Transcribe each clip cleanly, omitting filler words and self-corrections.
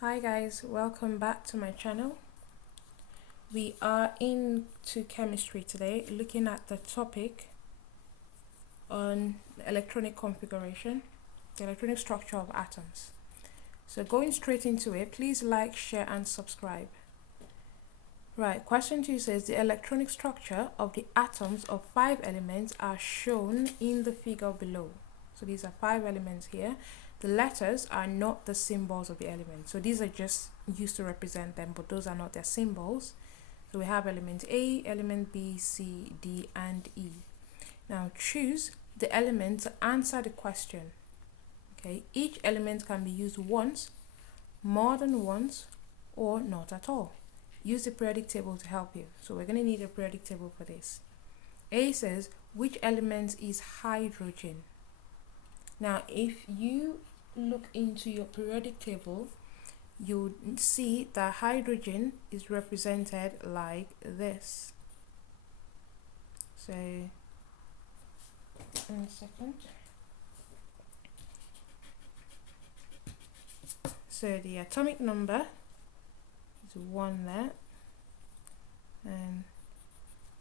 Hi guys, welcome back to my channel. We are into chemistry today, looking at the topic on electronic configuration, the electronic structure of atoms. So going straight into it, please like, share and subscribe. Right, question 2 says the electronic structure of the atoms of 5 elements are shown in the figure below. So these are 5 elements here. The letters are not the symbols of the elements. So these are just used to represent them, but those are not their symbols. So we have element A, element B, C, D, and E. Now choose the element to answer the question. Okay, each element can be used once, more than once, or not at all. Use the periodic table to help you. So we're going to need a periodic table for this. A says, which element is hydrogen? Now, if you look into your periodic table, you'll see that hydrogen is represented like this. So, 1 second. So the atomic number is 1 there, and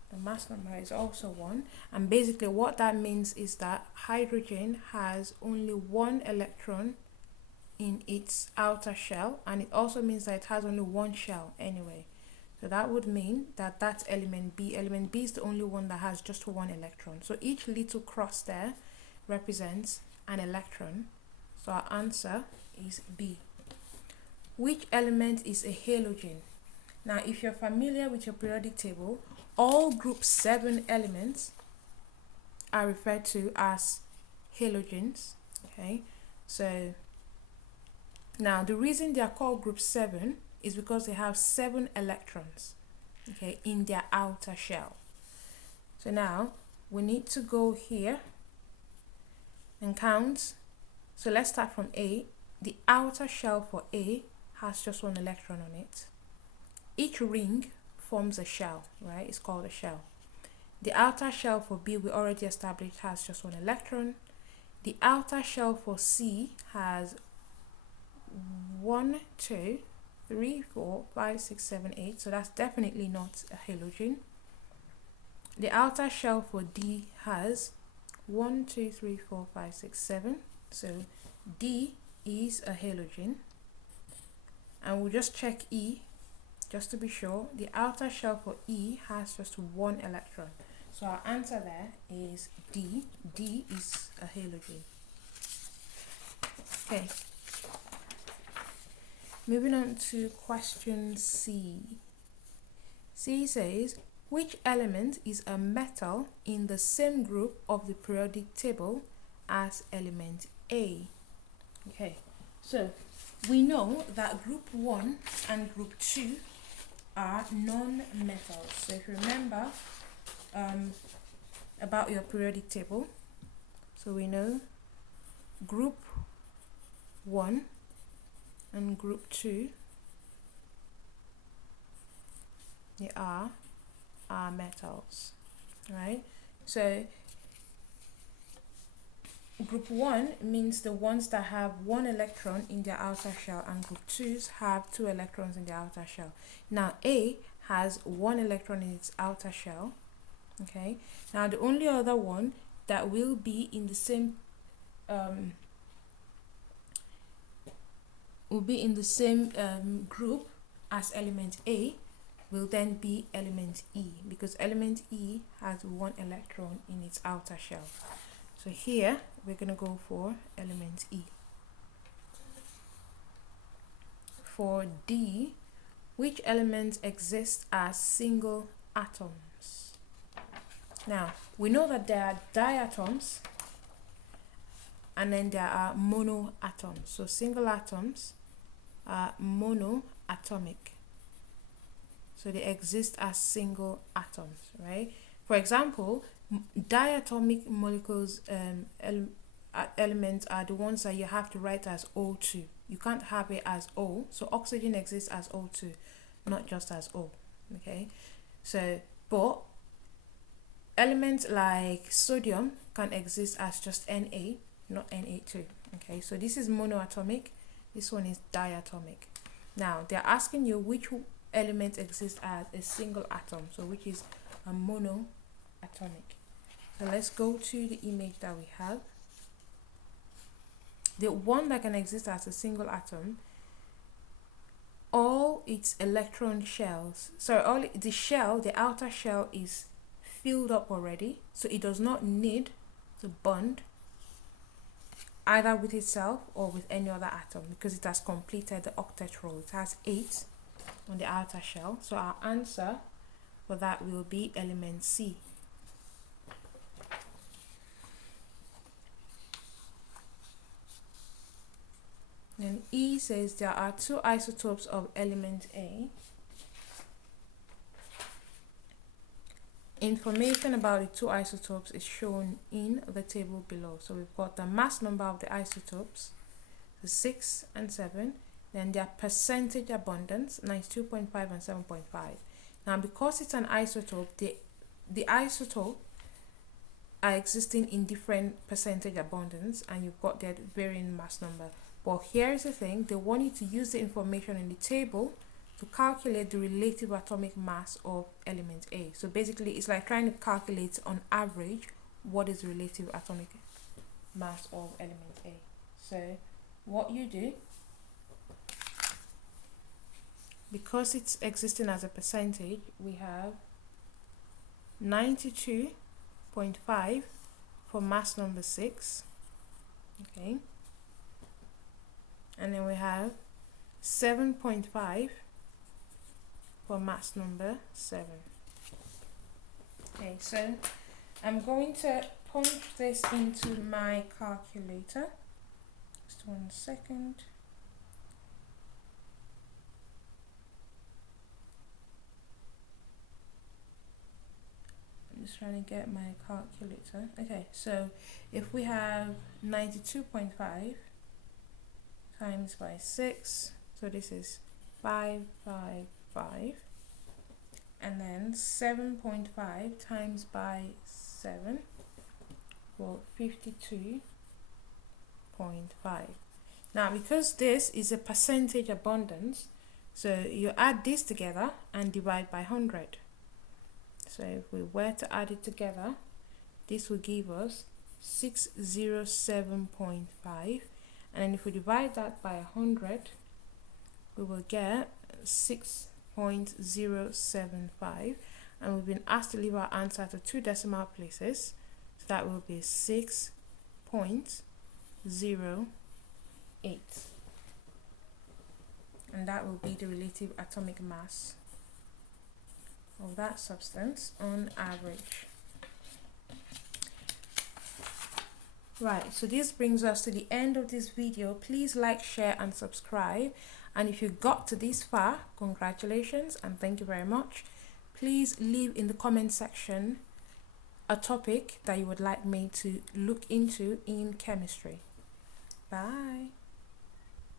the mass number is also 1. And basically what that means is that hydrogen has only 1 electron in its outer shell, and it also means that it has only 1 shell anyway. So that would mean that that's element B. Element B is the only one that has just 1 electron. So each little cross there represents an electron. So our answer is B. Which element is a halogen? Now, if you're familiar with your periodic table, all group 7 elements are referred to as halogens. Okay, so now the reason they are called group 7 is because they have 7 electrons, okay, in their outer shell. So now we need to go here and count. So let's start from A. The outer shell for A has just 1 electron on it. Each ring forms a shell, right? It's called a shell. The outer shell for B, we already established, has just 1 electron. The outer shell for C has 1, 2, 3, 4, 5, 6, 7, 8. So that's definitely not a halogen. The outer shell for D has 1, 2, 3, 4, 5, 6, 7. So D is a halogen. And we'll just check E just to be sure. The outer shell for E has just 1 electron. So our answer there is D. D is a halogen. Okay. Moving on to question C. C says, which element is a metal in the same group of the periodic table as element A? Okay, so we know that group 1 and group 2 are non-metals. So if you remember about your periodic table, so we know group 1 and group 2, they are metals, right? So group 1 means the ones that have 1 electron in their outer shell, and group 2s have 2 electrons in their outer shell. Now A has 1 electron in its outer shell. Okay, now the only other one that will be in the same group as element A will then be element E, because element E has 1 electron in its outer shell. So here we're going to go for element E. For D, which elements exist as single atoms? Now, we know that there are diatoms and then there are monoatoms. So single atoms are monoatomic. So they exist as single atoms, right? For example, diatomic molecules, elements are the ones that you have to write as O2. You can't have it as O. So oxygen exists as O2, not just as O. Okay, so but elements like sodium can exist as just Na, not Na2. Okay, so this is monoatomic. This one is diatomic. Now they're asking you which element exists as a single atom, so which is a monoatomic. So let's go to the image that we have. The one that can exist as a single atom, all its electron shells, the outer shell is filled up already, so it does not need to bond either with itself or with any other atom because it has completed the octet role. It has 8 on the outer shell, so our answer for that will be element C. Then E says there are 2 isotopes of element A. Information about the 2 isotopes is shown in the table below. So we've got the mass number of the isotopes, the 6 and 7, then their percentage abundance, 92.5 and 7.5. Now because it's an isotope, the isotope are existing in different percentage abundance, and you've got their varying mass number. But here's the thing, they want you to use the information in the table to calculate the relative atomic mass of element A. So basically it's like trying to calculate on average what is the relative atomic mass of element A. So what you do, because it's existing as a percentage, we have 92.5 for mass number 6, okay, and then we have 7.5 for mass number 7. Okay, so I'm going to punch this into my calculator. Just 1 second. I'm just trying to get my calculator. Okay, so if we have 92.5 times by 6, so this is 555, and then 7.5 times by 7 for 52.5. Now because this is a percentage abundance, so you add this together and divide by 100. So if we were to add it together, this will give us 607.5, and then if we divide that by 100, we will get 6.075, and we've been asked to leave our answer to 2 decimal places, so that will be 6.08, and that will be the relative atomic mass of that substance on average. Right, so this brings us to the end of this video. Please like, share and subscribe, and if you got to this far, congratulations and thank you very much. Please leave in the comment section a topic that you would like me to look into in chemistry. Bye.